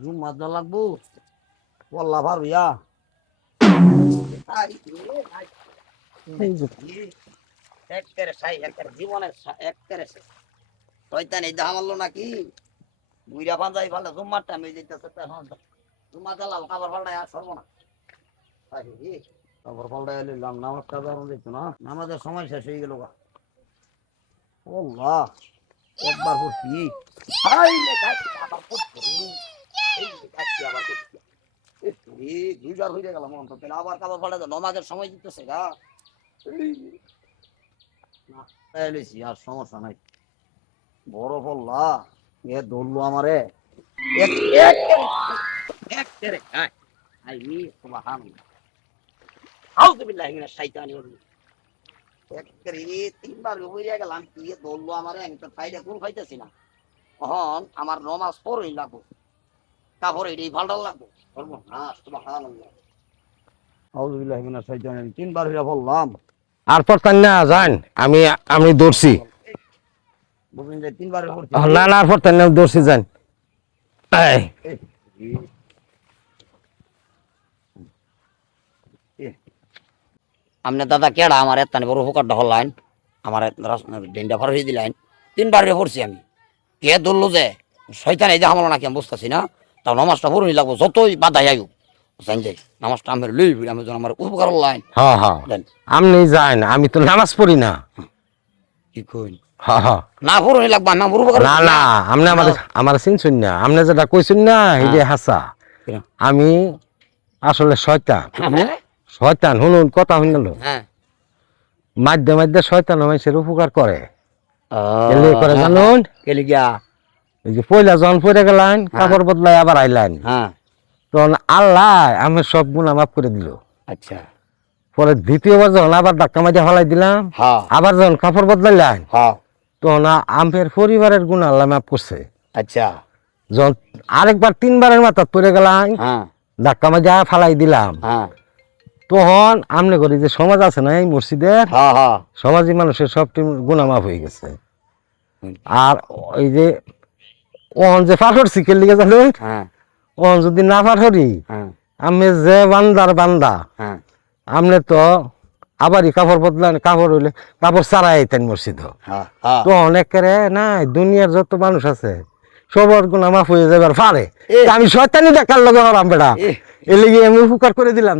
Room Madla লাগবো বললা পারবিয়া একেবারে সাই একেবারে জীবনের একেবারে শয়তান এই দেখা মারলো নাকি বুইরা পাঞ্জাবি ফালটা জুম্মার টাইমে যেতেছে জুম্মা চালাবো খাবার ফালটা আর সরবো না খাবার ফালটা এলাম নামাজ কাজ দিত না নামাজের সময় শেষ হয়ে গেল আল্লাহ একবার পড়ছি আবার পড়ছি আবার পড়ছি দুইবার হয়ে গেল মন তো আবার খাবার ফালটা নমাজের সময় দিতেছে গা আর সমস্যা নাই বড় পড়লা এ ধরলো আমারে তিনবার হইয়া গেলাম কি ধরলো আমারে আমি তো ফাইডে কোন খাইতেছি না তখন আমার নমাজ পড়ই লাগবো কাপড় এটাই ভাল্টাল লাগবো বলবো না তিনবার হইয়া বললাম আর পড়তেন না যান আমি আমি দৌড়ছি বুঝলেন যে তিনবার না না আর পড়তেন না দৌড়ছি যান আমনে দাদা কেডা আমার এত্তানি বড় হুকারটা হলাইন আমার ডেন্ডা ফার হয়ে দিলাইন তিনবার পড়ছি আমি কে ধরলো যে শয়তান এই যে হামলো নাকি আমি বুঝতেছি না তাও নামাজটা পড়ুনি লাগবো যতই বাধা আয়ু জান যাই নামাজটা আমি লই আমি যেন আমার উপকার লাইন হ্যাঁ হ্যাঁ আপনি যান আমি তো নামাজ পড়ি না কি কইন হ্যাঁ হ্যাঁ না পড়ুনি লাগবো আমি উপকার না না আপনি আমার চিনছেন না আপনি যেটা কইছেন না এই যে হাসা আমি আসলে শয়তান শয়তান শুনুন কথা শুনল হ্যাঁ মাধ্যে মাধ্যে শয়তান মানুষের উপকার করে কেলে করে জানুন কেলে গিয়া এই যে পয়লা যখন পড়ে গেলেন কাপড় বদলাই আবার আইলেন হ্যাঁ তখন আল্লাহ আমি সব গুণা মাফ করে দিল আচ্ছা পরে দ্বিতীয়বার যখন আবার ধাক্কা মাঝে ফেলাই দিলাম হ্যাঁ আবার যখন কাপড় বদলাইলেন হ্যাঁ তখন আমের পরিবারের গুণ আল্লাহ মাফ করছে আচ্ছা যখন আরেকবার তিনবারের মাথা পড়ে গেলাম হ্যাঁ ধাক্কা মাঝে ফালাই দিলাম হ্যাঁ তখন আমনে করি যে সমাজ আছে না এই মসজিদের হ্যাঁ হ্যাঁ সমাজী মানুষের সব গুণা মাফ হয়ে গেছে আর ওই যে ওহন যে পাথর শিখে লিগে জানো হ্যাঁ ওহন যদি না পাথরি হ্যাঁ আমি যে বান্দার বান্দা হ্যাঁ আমনে তো আবারই কাপড় বদলান কাপড় হইলে কাপড় ছাড়াই আইতেন মসজিদ হ্যাঁ হ্যাঁ তো অনেক করে নাই দুনিয়ার যত মানুষ আছে সবার গুণা মাফ হয়ে যাবার পারে আমি শয়তানি দেখার লগে হলাম বেড়া এ লিগে আমি উপকার করে দিলাম।